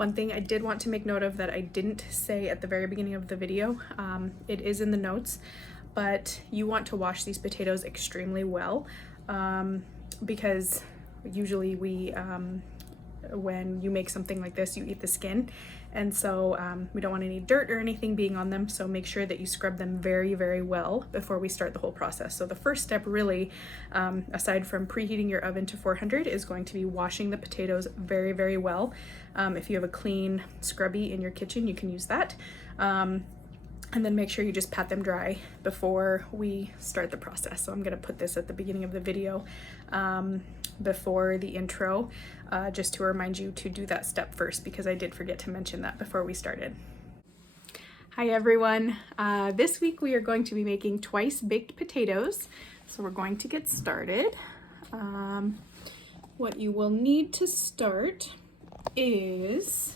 One thing I did want to make note of that I didn't say at the very beginning of the video, it is in the notes, but you want to wash these potatoes extremely well, because usually when you make something like this, you eat the skin, and so we don't want any dirt or anything being on them, so make sure that you scrub them very, very well before we start the whole process. So the first step really, aside from preheating your oven to 400, is going to be washing the potatoes very, very well. If you have a clean scrubby in your kitchen, you can use that. And then make sure you just pat them dry before we start the process. So I'm gonna put this at the beginning of the video before the intro, just to remind you to do that step first, because I did forget to mention that before we started. Hi everyone. This week we are going to be making twice baked potatoes. So we're going to get started. What you will need to start is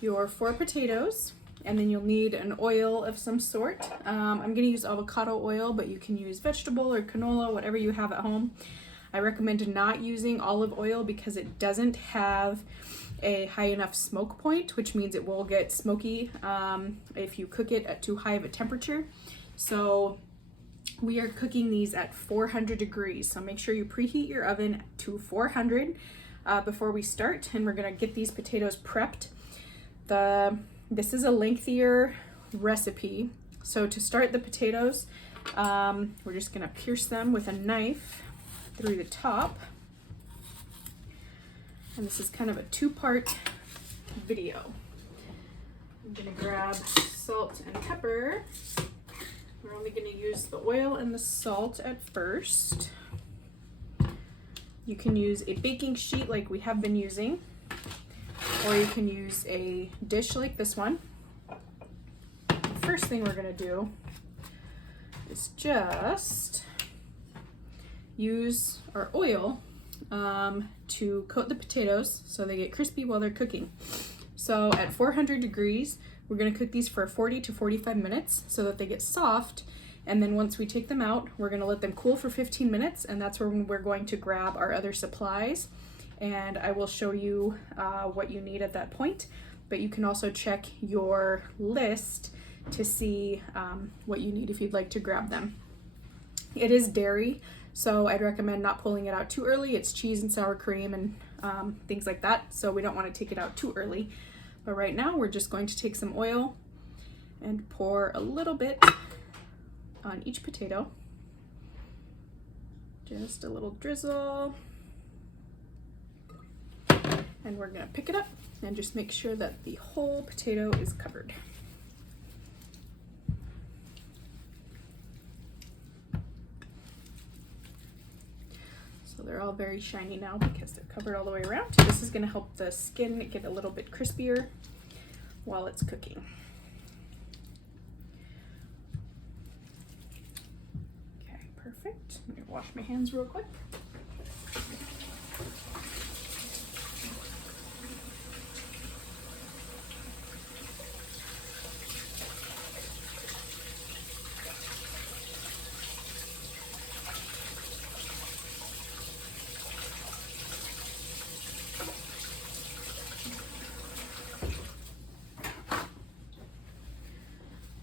your 4 potatoes. And then you'll need an oil of some sort. I'm gonna use avocado oil, but you can use vegetable or canola, whatever you have at home. I recommend not using olive oil because it doesn't have a high enough smoke point, which means it will get smoky if you cook it at too high of a temperature. So we are cooking these at 400 degrees. So make sure you preheat your oven to 400 before we start, and we're gonna get these potatoes prepped. This is a lengthier recipe. So to start the potatoes, we're just gonna pierce them with a knife through the top. And this is kind of a 2-part video. I'm gonna grab salt and pepper. We're only gonna use the oil and the salt at first. You can use a baking sheet like we have been using, or you can use a dish like this one. The first thing we're gonna do is just use our oil to coat the potatoes so they get crispy while they're cooking. So at 400 degrees, we're gonna cook these for 40 to 45 minutes so that they get soft. And then once we take them out, we're gonna let them cool for 15 minutes, and that's when we're going to grab our other supplies. And I will show you what you need at that point, but you can also check your list to see what you need if you'd like to grab them. It is dairy, so I'd recommend not pulling it out too early. It's cheese and sour cream and things like that, so we don't want to take it out too early. But right now we're just going to take some oil and pour a little bit on each potato. Just a little drizzle. And we're gonna pick it up and just make sure that the whole potato is covered. So they're all very shiny now because they're covered all the way around. This is gonna help the skin get a little bit crispier while it's cooking. Okay, perfect. I'm gonna wash my hands real quick.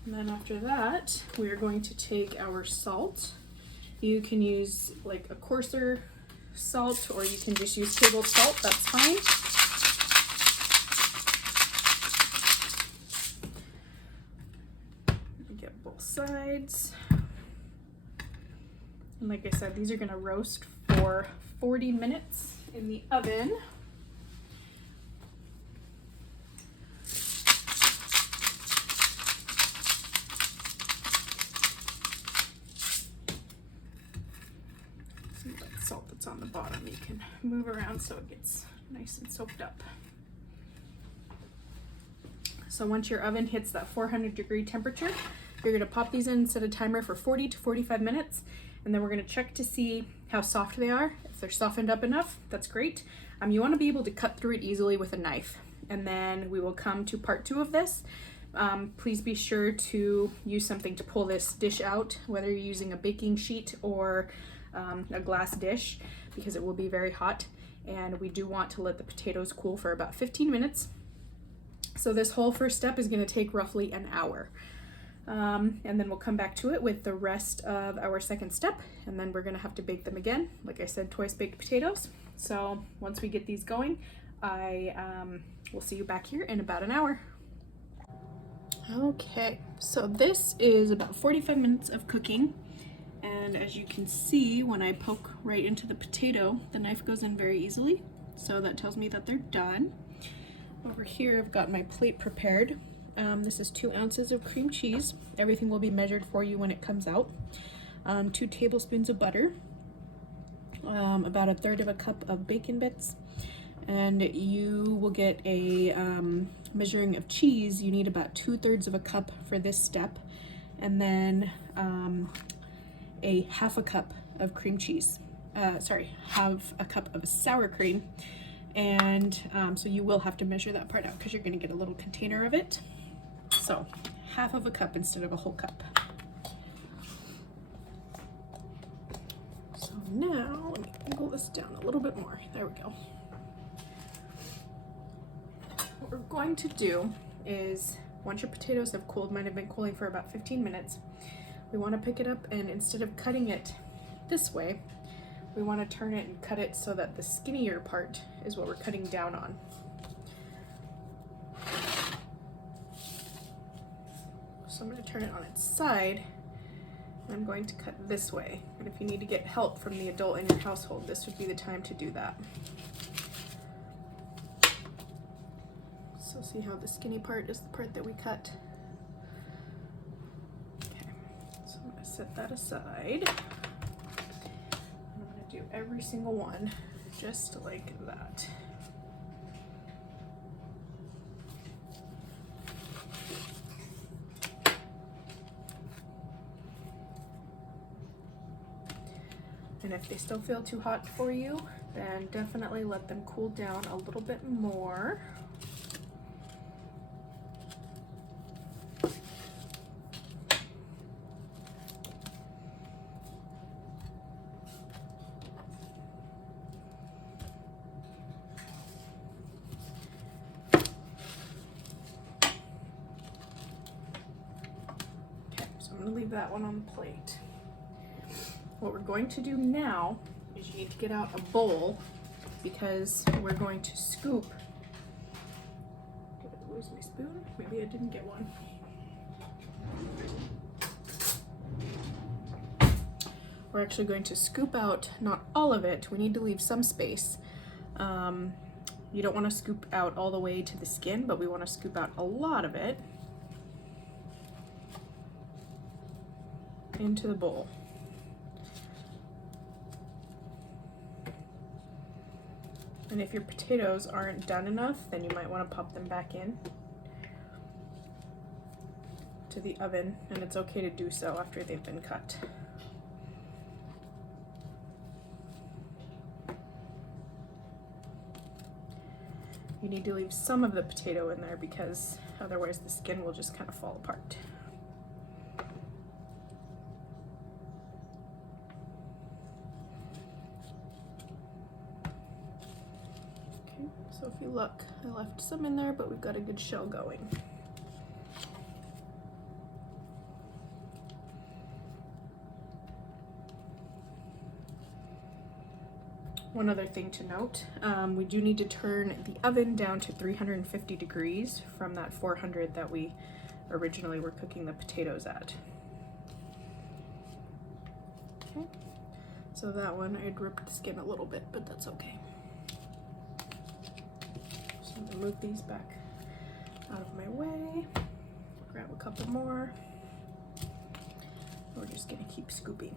And then after that, we are going to take our salt. You can use like a coarser salt, or you can just use table salt, that's fine. Get both sides. And like I said, these are gonna roast for 40 minutes in the oven. Salt that's on the bottom you can move around so it gets nice and soaked up. So once your oven hits that 400 degree temperature, you're going to pop these in, set a timer for 40 to 45 minutes, and then we're going to check to see how soft they are. If they're softened up enough, that's great. You want to be able to cut through it easily with a knife. And then we will come to part 2 of this. Please be sure to use something to pull this dish out, whether you're using a baking sheet or a glass dish, because it will be very hot, and we do want to let the potatoes cool for about 15 minutes. So this whole first step is going to take roughly an hour. And then we'll come back to it with the rest of our second step, and then we're going to have to bake them again. Like I said, twice baked potatoes. So once we get these going, I will see you back here in about an hour. Okay, so this is about 45 minutes of cooking, and as you can see, when I poke right into the potato, the knife goes in very easily, so that tells me that they're done. Over here I've got my plate prepared. This is 2 ounces of cream cheese. Everything will be measured for you when it comes out. 2 tablespoons of butter, about 1/3 of a cup of bacon bits, and you will get a measuring of cheese. You need about 2/3 of a cup for this step, and then a half a cup of cream cheese. Half a cup of sour cream, and so you will have to measure that part out because you're going to get a little container of it. So half of a cup instead of a whole cup. So now let me angle this down a little bit more. There we go. What we're going to do is, once your potatoes have cooled, mine have been cooling for about 15 minutes, we want to pick it up, and instead of cutting it this way, we want to turn it and cut it so that the skinnier part is what we're cutting down on. So I'm going to turn it on its side, and I'm going to cut this way. And if you need to get help from the adult in your household, this would be the time to do that. So see how the skinny part is the part that we cut? Okay, so I'm going to set that aside. I'm going to do every single one just like that. And if they still feel too hot for you, then definitely let them cool down a little bit more. Okay, so I'm going to leave that one on the plate. What we're going to do now is you need to get out a bowl, because we're going to scoop. Did I lose my spoon? Maybe I didn't get one. We're actually going to scoop out not all of it. We need to leave some space. You don't want to scoop out all the way to the skin, but we want to scoop out a lot of it into the bowl. And if your potatoes aren't done enough, then you might want to pop them back in to the oven, and it's okay to do so after they've been cut. You need to leave some of the potato in there, because otherwise the skin will just kind of fall apart. So if you look, I left some in there, but we've got a good shell going. One other thing to note, we do need to turn the oven down to 350 degrees from that 400 that we originally were cooking the potatoes at. Okay, so that one I'd ripped the skin a little bit, but that's okay. I'm gonna move these back out of my way, grab a couple more. We're just gonna keep scooping.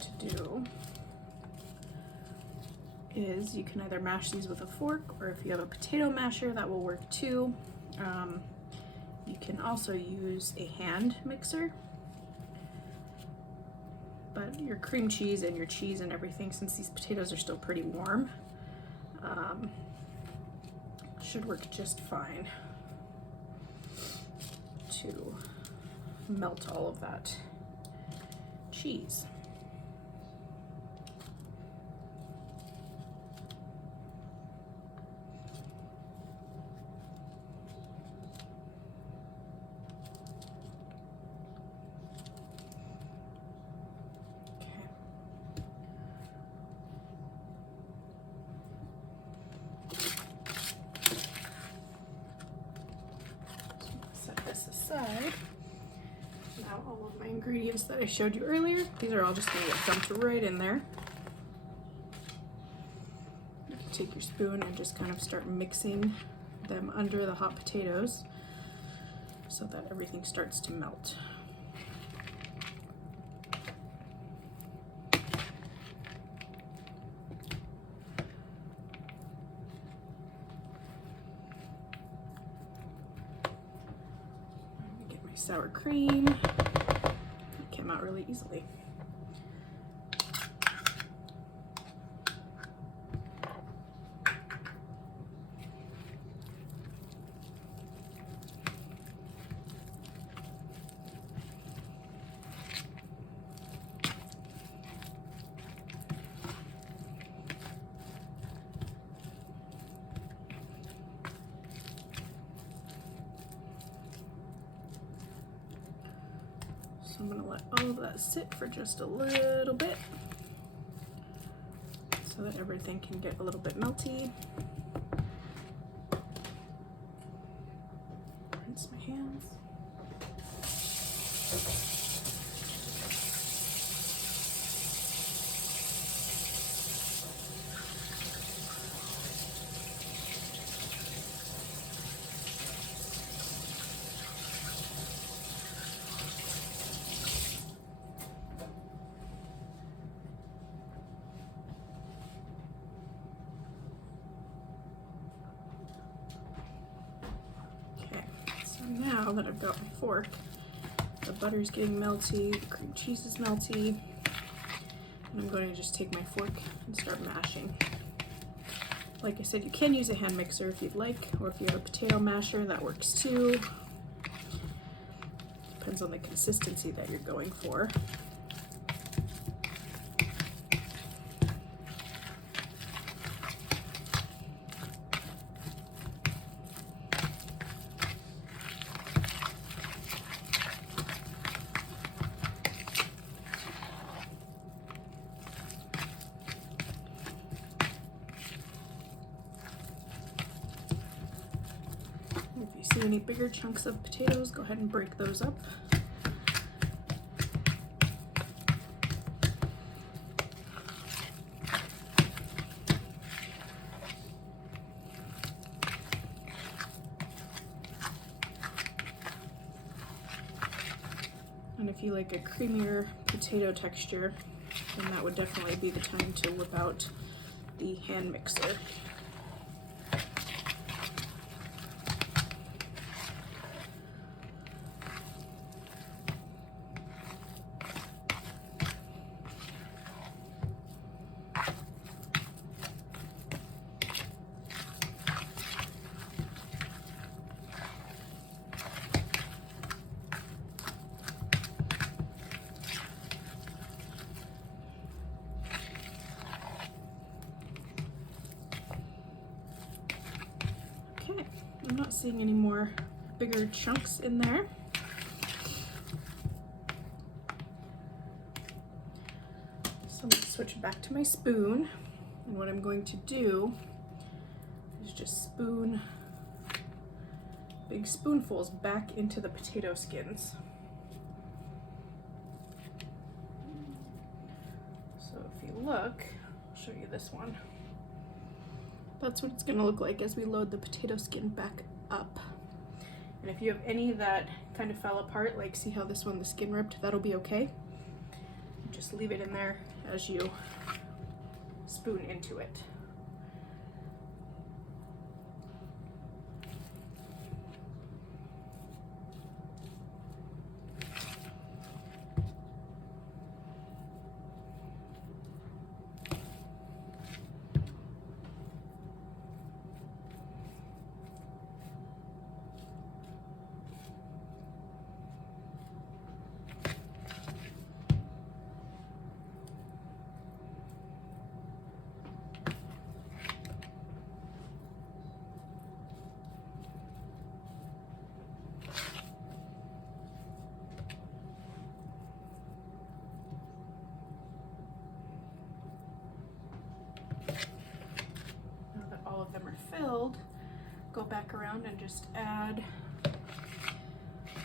to do is you can either mash these with a fork, or if you have a potato masher, that will work too. You can also use a hand mixer, but your cream cheese and your cheese and everything, since these potatoes are still pretty warm, should work just fine to melt all of that cheese. Aside. Now all of my ingredients that I showed you earlier, these are all just going to get dumped right in there. You can take your spoon and just kind of start mixing them under the hot potatoes so that everything starts to melt. Sour cream. It came out really easily. I'm going to let all of that sit for just a little bit so that everything can get a little bit melty. Rinse my hands. Now that I've got my fork, the butter's getting melty, the cream cheese is melty, and I'm going to just take my fork and start mashing. Like I said, you can use a hand mixer if you'd like, or if you have a potato masher, that works too. Depends on the consistency that you're going for. If you see any bigger chunks of potatoes, go ahead and break those up. And if you like a creamier potato texture, then that would definitely be the time to whip out the hand mixer. I'm not seeing any more bigger chunks in there. So I'm going to switch back to my spoon, and what I'm going to do is just spoon big spoonfuls back into the potato skins. So if you look, I'll show you this one. That's what it's going to look like as we load the potato skin back up. And if you have any that kind of fell apart, like see how this one, the skin ripped, that'll be okay. Just leave it in there as you spoon into it. All of them are filled, go back around and just add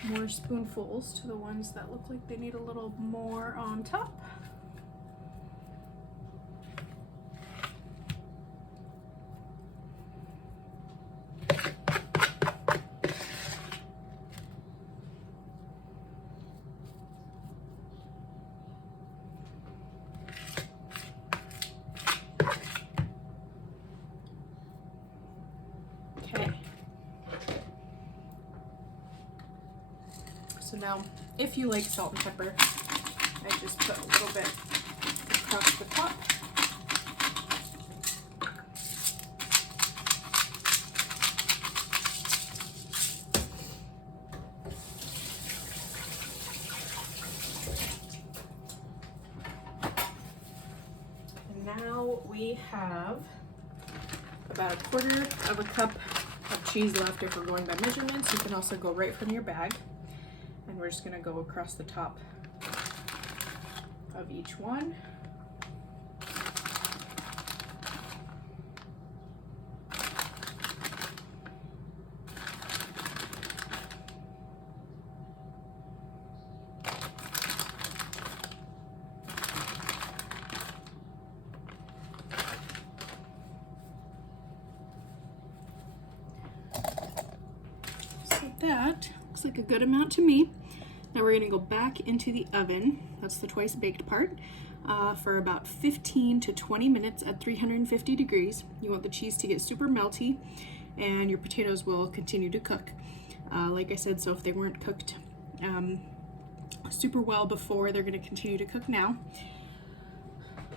more spoonfuls to the ones that look like they need a little more on top. Okay. So now, if you like salt and pepper, I just put a little bit across the top. And now we have about a quarter of a cup of cheese left if we're going by measurements. You can also go right from your bag. And we're just going to go across the top of each one. So that looks like a good amount to me. Now we're gonna go back into the oven, that's the twice baked part, for about 15 to 20 minutes at 350 degrees. You want the cheese to get super melty and your potatoes will continue to cook. Like I said, so if they weren't cooked super well before, they're gonna continue to cook now.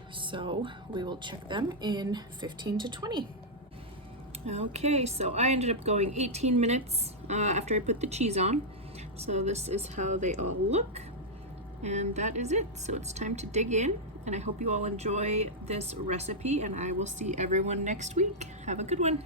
So we will check them in 15 to 20. Okay, so I ended up going 18 minutes after I put the cheese on. So this is how they all look, and that is it. So it's time to dig in, and I hope you all enjoy this recipe, and I will see everyone next week. Have a good one.